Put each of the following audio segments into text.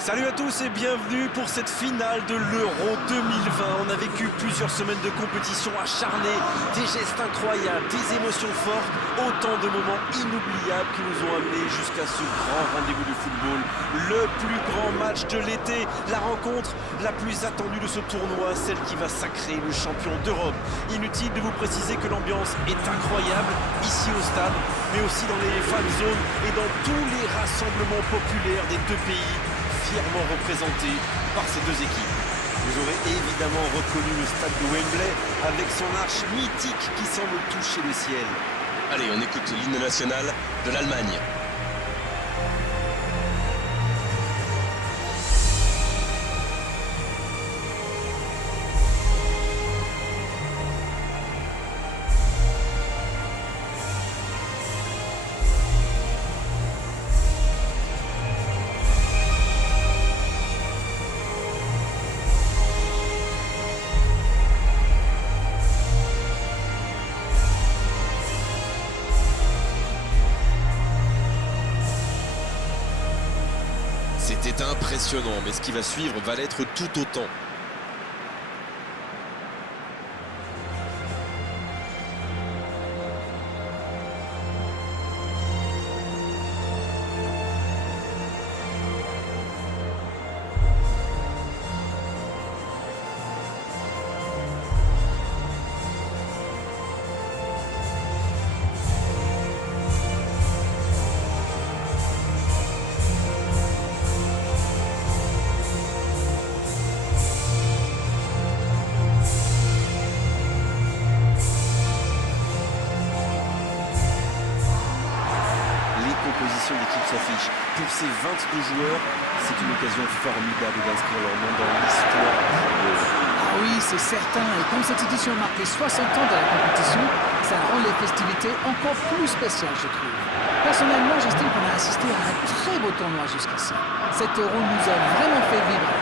Salut à tous et bienvenue pour cette finale de l'Euro 2020. On a vécu plusieurs semaines de compétition acharnée, des gestes incroyables, des émotions fortes, autant de moments inoubliables qui nous ont amenés jusqu'à ce grand rendez-vous du football. Le plus grand match de l'été, la rencontre la plus attendue de ce tournoi, celle qui va sacrer le champion d'Europe. Inutile de vous préciser que l'ambiance est incroyable ici au stade, mais aussi dans les fan zones et dans tous les rassemblements populaires des deux pays, fièrement représenté par ces deux équipes. Vous aurez évidemment reconnu le stade de Wembley avec son arche mythique qui semble toucher le ciel. Allez, on écoute l'hymne national de l'Allemagne. C'était impressionnant, mais ce qui va suivre va l'être tout autant. Composition d'équipe s'affiche. Pour ces 22 joueurs, c'est une occasion formidable d'inscrire leur nom dans l'histoire du football. Ah oui, c'est certain. Et comme cette édition marque les 60 ans de la compétition, ça rend les festivités encore plus spéciales, je trouve. Personnellement, j'estime qu'on a assisté à un très beau tournoi jusqu'ici. Cet Euro nous a vraiment fait vibrer.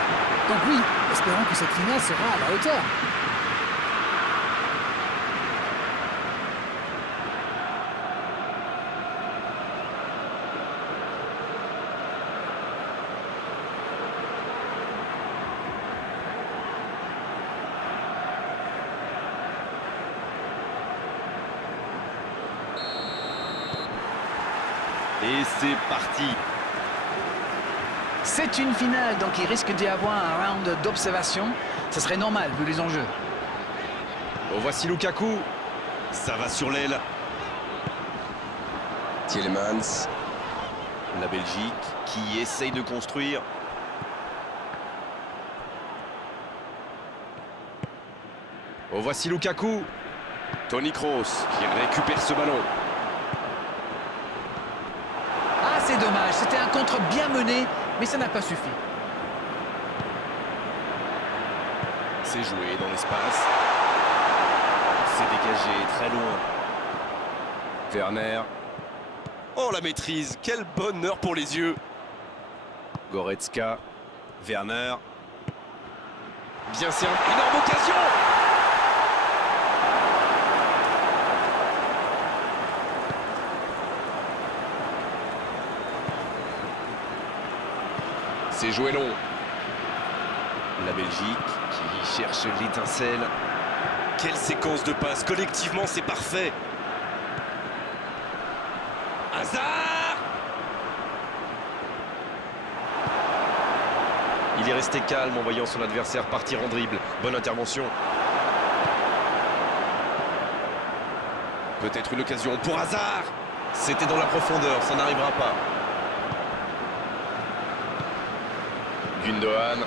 Donc oui, espérons que cette finale sera à la hauteur. Et c'est parti. C'est une finale, donc il risque d'y avoir un round d'observation. Ce serait normal, vu les enjeux. Oh, voici Lukaku. Ça va sur l'aile. Tielemans. La Belgique qui essaye de construire. Oh, voici Lukaku. Toni Kroos qui récupère ce ballon. Ah, c'est dommage. C'était un contre bien mené, mais ça n'a pas suffi. C'est joué dans l'espace. C'est dégagé très loin. Werner. Oh, la maîtrise. Quel bonheur pour les yeux. Goretzka. Werner. Bien servi. Énorme occasion. C'est joué long. La Belgique qui cherche l'étincelle. Quelle séquence de passes. Collectivement, c'est parfait. Hazard! Il est resté calme en voyant son adversaire partir en dribble. Bonne intervention. Peut-être une occasion pour Hazard. C'était dans la profondeur, ça n'arrivera pas. Gundogan.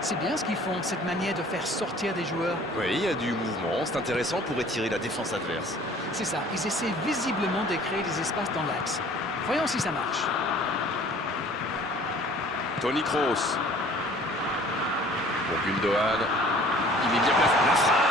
C'est bien ce qu'ils font, cette manière de faire sortir des joueurs. Oui, il y a du mouvement, c'est intéressant pour étirer la défense adverse. C'est ça, ils essaient visiblement de créer des espaces dans l'axe. Voyons si ça marche. Toni Kroos. Pour Gundogan. Il est bien placé. La frappe.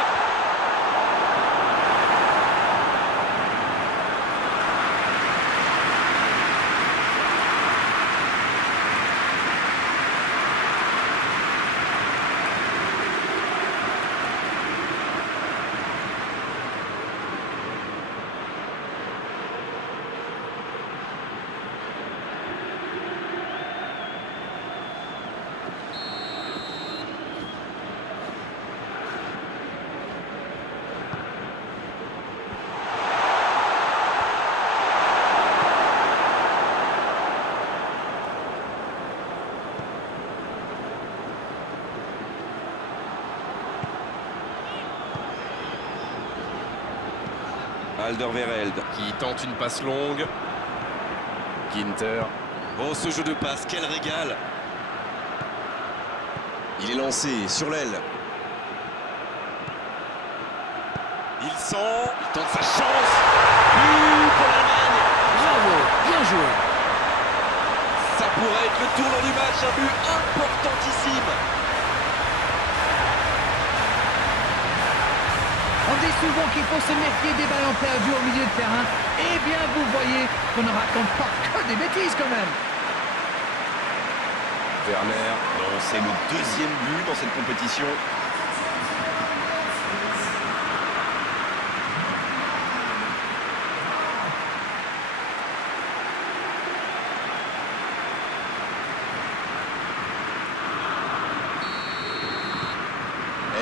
Alderweireld. Qui tente une passe longue. Ginter. Oh, ce jeu de passe, quel régal! Il est lancé sur l'aile. Il tente sa chance. But pour l'Allemagne. Bravo, bien joué. Ça pourrait être le tournant du match, un but importantissime. On dit souvent qu'il faut se méfier des ballons perdus au milieu de terrain. Eh bien, vous voyez qu'on ne raconte pas que des bêtises quand même. Werner. Non, c'est le deuxième but dans cette compétition.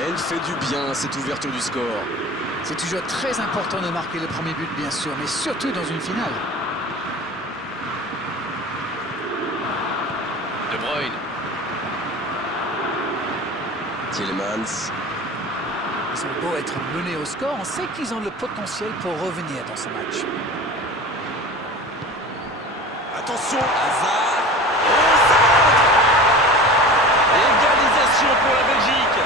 Elle fait du bien, cette ouverture du score. C'est toujours très important de marquer le premier but, bien sûr, mais surtout dans une finale. De Bruyne. Tielemans. Ils ont beau être menés au score, on sait qu'ils ont le potentiel pour revenir dans ce match. Attention, Hazard. Égalisation pour la Belgique.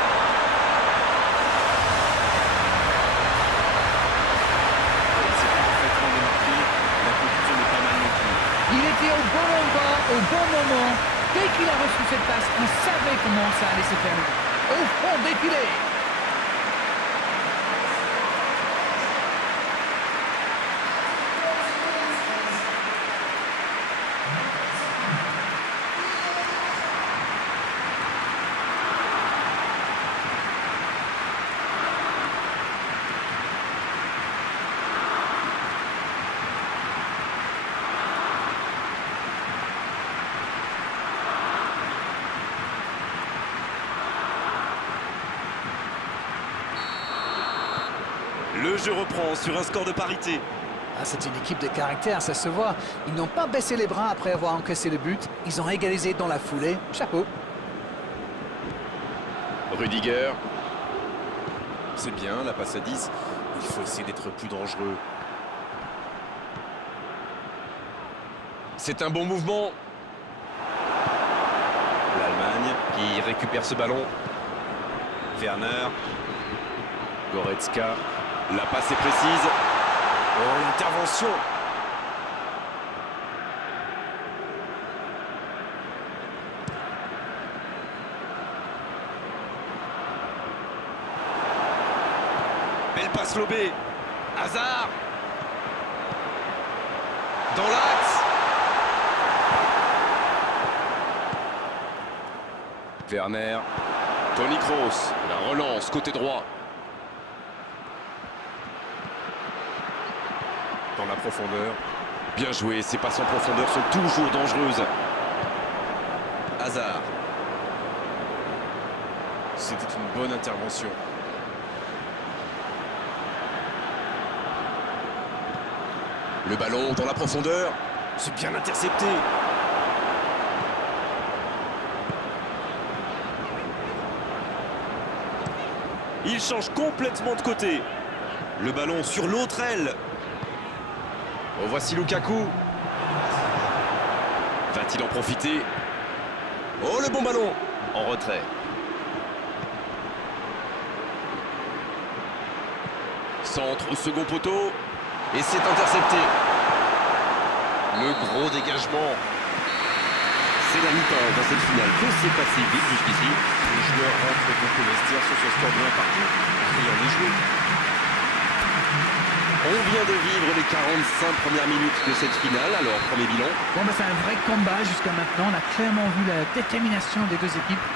C'est parfaitement démarqué. La conclusion n'est pas mal non plus. Il était au bon endroit, au bon moment. Dès qu'il a reçu cette passe, on savait comment ça allait se terminer. Au fond des filets. Le jeu reprend sur un score de parité. Ah, c'est une équipe de caractère, ça se voit. Ils n'ont pas baissé les bras après avoir encaissé le but. Ils ont égalisé dans la foulée. Chapeau. Rudiger. C'est bien, la passe à 10. Il faut essayer d'être plus dangereux. C'est un bon mouvement. L'Allemagne qui récupère ce ballon. Werner. Goretzka. La passe est précise. Oh, l'intervention. Belle passe lobée. Hazard. Dans l'axe. Werner. Toni Kroos. La relance côté droit. Dans la profondeur. Bien joué, ces passes en profondeur sont toujours dangereuses. Hazard. C'était une bonne intervention. Le ballon dans la profondeur. C'est bien intercepté. Il change complètement de côté. Le ballon sur l'autre aile. Oh, voici Lukaku. Va-t-il en profiter? Oh, le bon ballon. En retrait. Centre au second poteau. Et c'est intercepté. Le gros dégagement. C'est la mi-temps dans cette finale. Que s'est passé vite jusqu'ici? Les joueurs rentrent donc au vestiaire sur ce score de 1 partout. Rien n'est joué. On vient de vivre les 45 premières minutes de cette finale. Alors, premier bilan. Bon, c'est un vrai combat jusqu'à maintenant. On a clairement vu la détermination des deux équipes.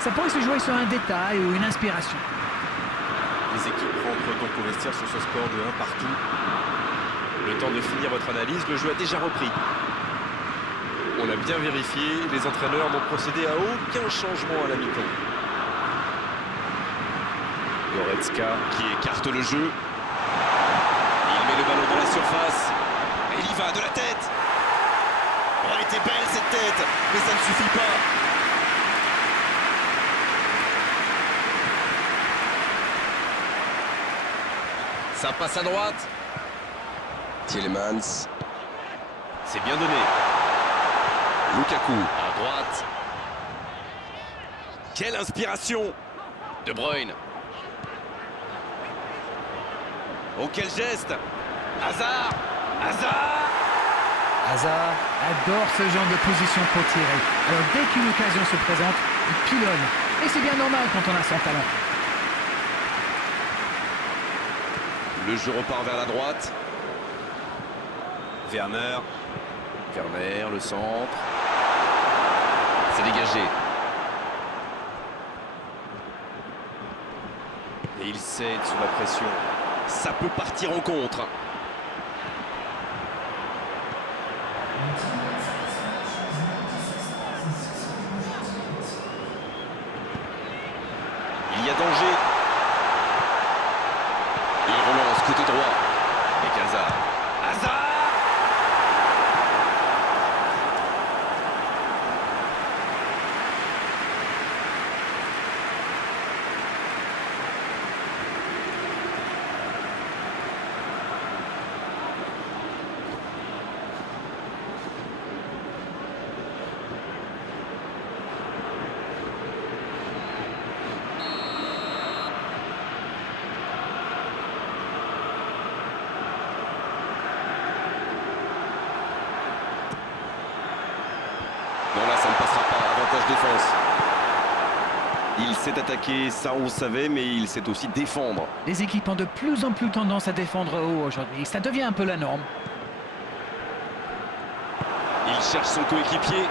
Ça pourrait se jouer sur un détail ou une inspiration. Les équipes rentrent donc au vestiaire sur ce score de 1 partout. Le temps de finir votre analyse, le jeu a déjà repris. On a bien vérifié, les entraîneurs n'ont procédé à aucun changement à la mi-temps. Goretzka qui écarte le jeu. Il met le ballon dans la surface. Et il y va de la tête. Oh, elle était belle cette tête, mais ça ne suffit pas. Ça passe à droite. Tielemans. C'est bien donné. Lukaku. À droite. Quelle inspiration! De Bruyne. Oh, quel geste! Hazard! Hazard! Hazard adore ce genre de position pour tirer. Alors dès qu'une occasion se présente, il pilonne. Et c'est bien normal quand on a son talent. Le jeu repart vers la droite. Werner. Werner, le centre. C'est dégagé. Et il cède sous la pression. Ça peut partir en contre. Il y a danger. Il relance côté droit. Avec Hazard. Hazard! Non, là, ça ne passera pas. Avantage défense. Il s'est attaqué, ça on savait, mais il sait aussi défendre. Les équipes ont de plus en plus tendance à défendre haut aujourd'hui. Ça devient un peu la norme. Il cherche son coéquipier.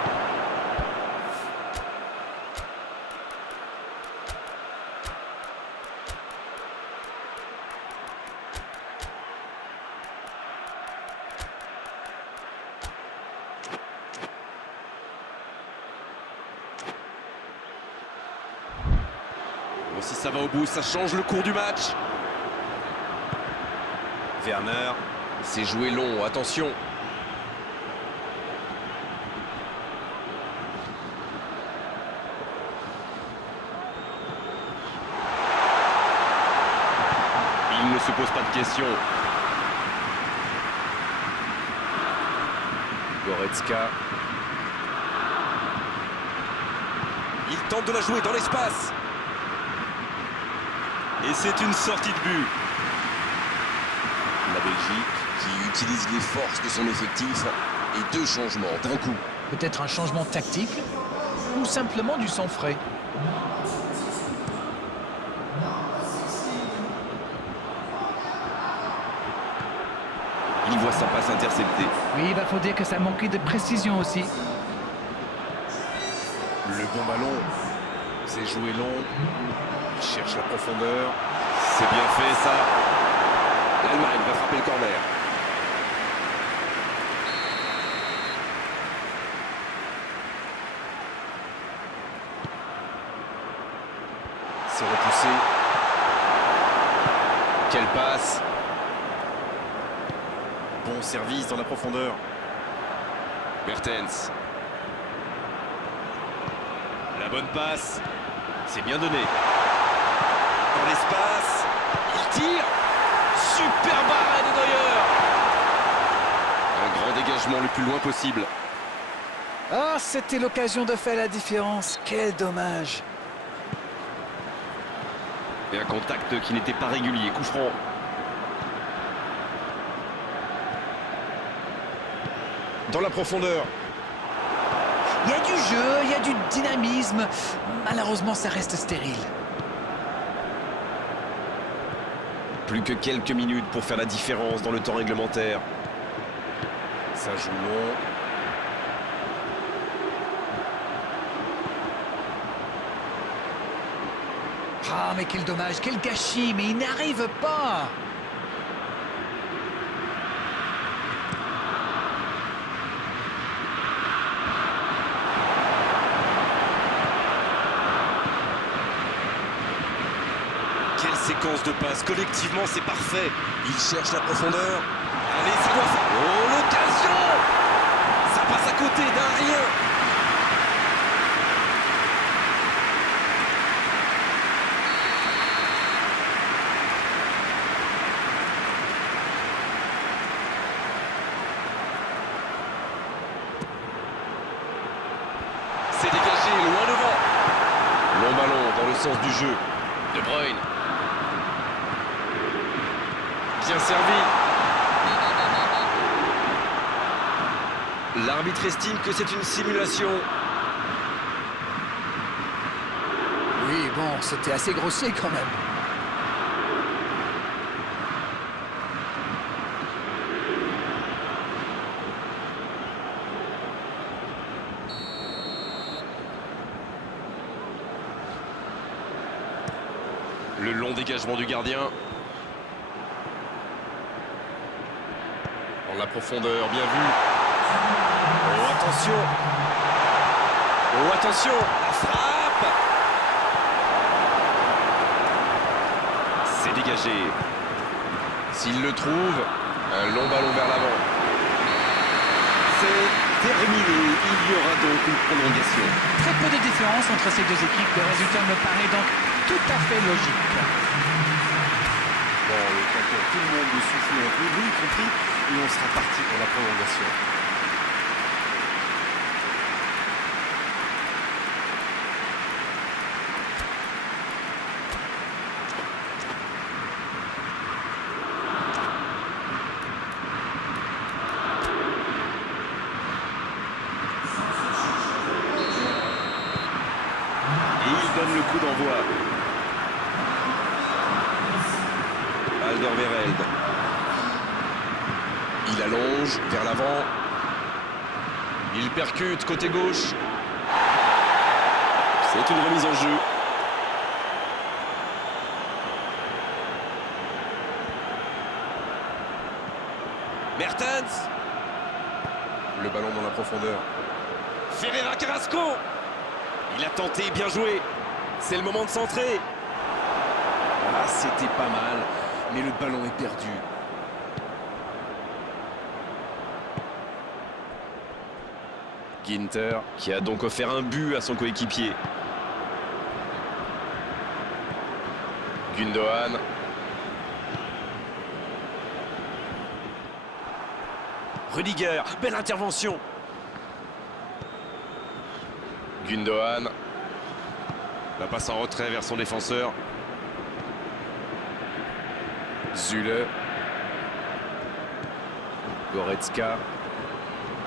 Si ça va au bout, ça change le cours du match. Werner. C'est joué long, attention. Il ne se pose pas de questions. Goretzka. Il tente de la jouer dans l'espace. Et c'est une sortie de but. La Belgique qui utilise les forces de son effectif et 2 changements d'un coup. Peut-être un changement tactique ou simplement du sang frais. Il voit sa passe interceptée. Oui, il faut dire que ça manquait de précision aussi. Le bon ballon. C'est joué long. Il cherche la profondeur. C'est bien fait ça. L'Allemagne va frapper le corner. C'est repoussé. Quelle passe! Bon service dans la profondeur. Mertens. La bonne passe. C'est bien donné. Dans l'espace. Il tire. Super barré de Neuer. Un grand dégagement le plus loin possible. Ah, c'était l'occasion de faire la différence. Quel dommage. Et un contact qui n'était pas régulier. Coup franc. Dans la profondeur. Il y a du jeu, il y a du dynamisme. Malheureusement, ça reste stérile. Plus que quelques minutes pour faire la différence dans le temps réglementaire. Ça joue long. Ah, mais quel dommage, quel gâchis, mais il n'arrive pas. Quelle séquence de passes. Collectivement, c'est parfait. Il cherche la profondeur. Allez, ça doit faire... Oh, l'occasion! Ça passe à côté d'un rien. Long ballon dans le sens du jeu. De Bruyne. Bien servi. L'arbitre estime que c'est une simulation. Oui, bon, c'était assez grossier quand même. Le long dégagement du gardien. Dans la profondeur, bien vu. Oh, attention. Oh, attention. La frappe. C'est dégagé. S'il le trouve, un long ballon vers l'avant. C'est terminé. Il y aura donc une prolongation. Très peu de différence entre ces deux équipes. Le résultat me paraît donc tout à fait logique. Bon, le temps pour tout le monde de souffler un peu, nous y compris, et on sera parti pour la prolongation. Et il donne le coup d'envoi. Alderweireld. Il allonge vers l'avant. Il percute côté gauche. C'est une remise en jeu. Mertens. Le ballon dans la profondeur. Ferreira Carrasco. Il a tenté, bien joué. C'est le moment de centrer. Ah, c'était pas mal, mais le ballon est perdu. Ginter qui a donc offert un but à son coéquipier. Gundogan. Rudiger, belle intervention. Gundogan. La passe en retrait vers son défenseur. Zule. Goretzka.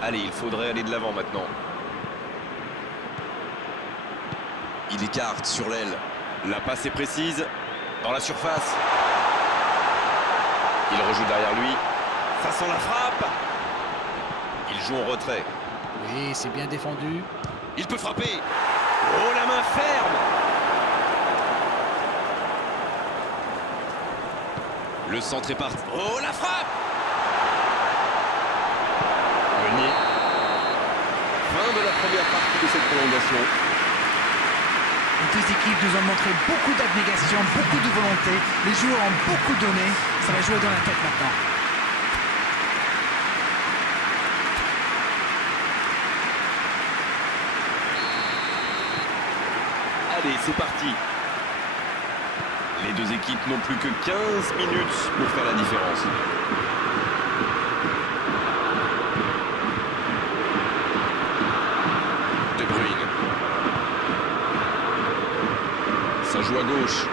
Allez, il faudrait aller de l'avant maintenant. Il écarte sur l'aile. La passe est précise. Dans la surface. Il rejoue derrière lui. Ça sent la frappe. Il joue en retrait. Oui, c'est bien défendu. Il peut frapper. Oh, la main ferme. Le centre est parti. Oh, la frappe. Meunier. Fin de la première partie de cette prolongation. Les deux équipes nous ont montré beaucoup d'abnégation, beaucoup de volonté. Les joueurs ont beaucoup donné. Ça va jouer dans la tête maintenant. Allez, c'est parti. Les deux équipes n'ont plus que 15 minutes pour faire la différence. De Bruyne. Ça joue à gauche.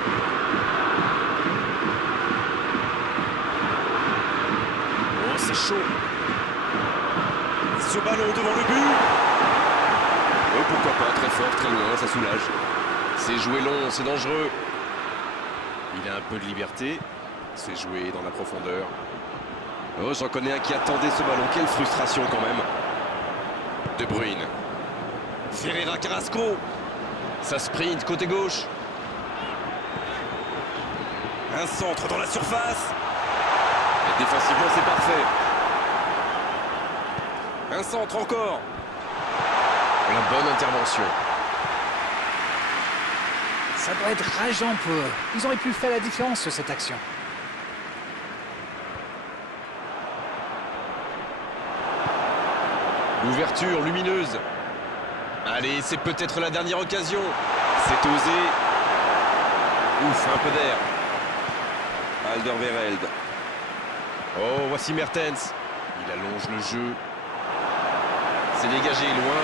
Oh, c'est chaud. Ce ballon devant le but. Oh, pourquoi pas, très fort, très loin, ça soulage. C'est joué long, c'est dangereux. Il a un peu de liberté. C'est joué dans la profondeur. Oh, j'en connais un qui attendait ce ballon. Quelle frustration quand même. De Bruyne. Ferreira Carrasco. Ça sprint côté gauche. Un centre dans la surface. Et défensivement, c'est parfait. Un centre encore. La bonne intervention. Ça doit être rageant pour eux. Ils auraient pu faire la différence sur cette action. L'ouverture lumineuse. Allez, c'est peut-être la dernière occasion. C'est osé. Ouf, un peu d'air. Alderweireld. Oh, voici Mertens. Il allonge le jeu. C'est dégagé loin.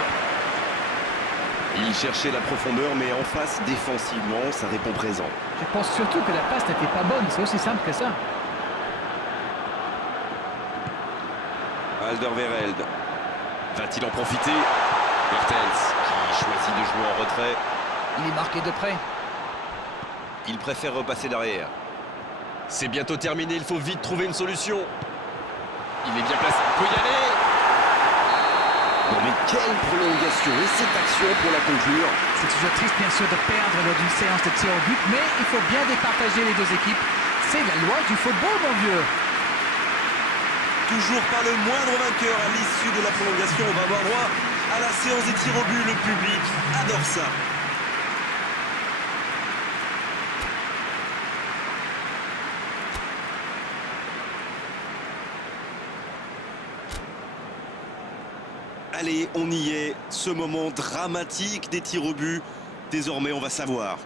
Il cherchait la profondeur, mais en face, défensivement, ça répond présent. Je pense surtout que la passe n'était pas bonne, c'est aussi simple que ça. Alderweireld. Va-t-il en profiter? Mertens, qui choisit de jouer en retrait. Il est marqué de près. Il préfère repasser derrière. C'est bientôt terminé, il faut vite trouver une solution. Il est bien placé, il peut y aller. Non mais quelle prolongation, et cette action pour la conclure. C'est toujours triste bien sûr de perdre lors d'une séance de tir au but, mais il faut bien départager les deux équipes. C'est la loi du football, mon vieux. Toujours pas le moindre vainqueur à l'issue de la prolongation. On va avoir droit à la séance des tirs au but. Le public adore ça. Allez, on y est. Ce moment dramatique des tirs au but. Désormais, on va savoir.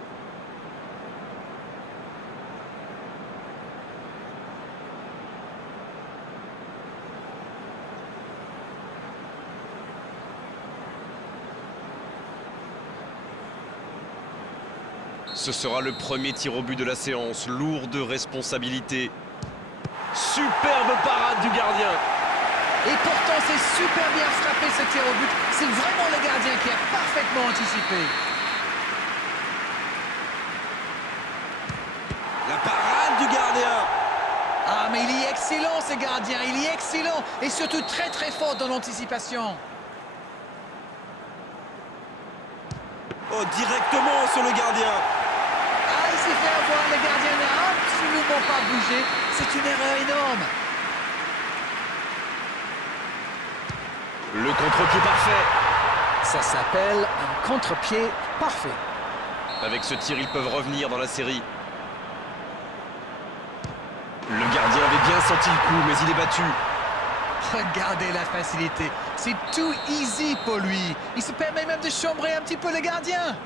Ce sera le premier tir au but de la séance. Lourde responsabilité. Superbe parade du gardien. Et pourtant, c'est super bien frappé ce tir au but. C'est vraiment le gardien qui a parfaitement anticipé. La parade du gardien. Ah, mais il est excellent, ce gardien. Il est excellent. Et surtout très très fort dans l'anticipation. Oh, directement sur le gardien. Ah, il s'est fait avoir. Le gardien n'a absolument pas bougé. C'est une erreur énorme. Le contre-pied parfait. Ça s'appelle un contre-pied parfait. Avec ce tir, ils peuvent revenir dans la série. Le gardien avait bien senti le coup, mais il est battu. Regardez la facilité. C'est too easy pour lui. Il se permet même de chambrer un petit peu le gardien.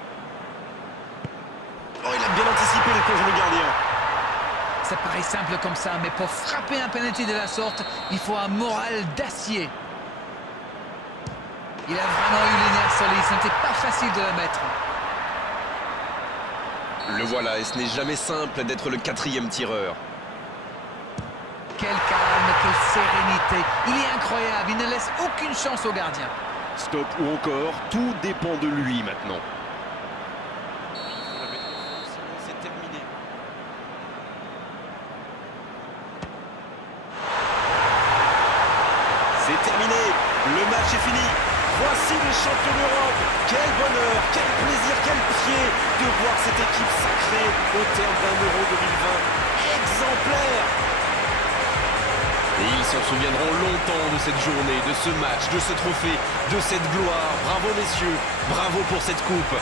Oh, il a bien anticipé le plongeon du gardien. Ça paraît simple comme ça, mais pour frapper un penalty de la sorte, il faut un moral d'acier. Il a vraiment eu les nerfs solides, ce n'était pas facile de le mettre. Le voilà, et ce n'est jamais simple d'être le quatrième tireur. Quel calme, quelle sérénité. Il est incroyable, il ne laisse aucune chance au gardien. Stop ou encore, tout dépend de lui maintenant. C'est terminé. C'est terminé. Le match est fini. Voici les champions d'Europe. Quel bonheur, quel plaisir, quel pied de voir cette équipe sacrée au terme d'un Euro 2020 exemplaire. Et ils s'en souviendront longtemps de cette journée, de ce match, de ce trophée, de cette gloire. Bravo messieurs, bravo pour cette coupe.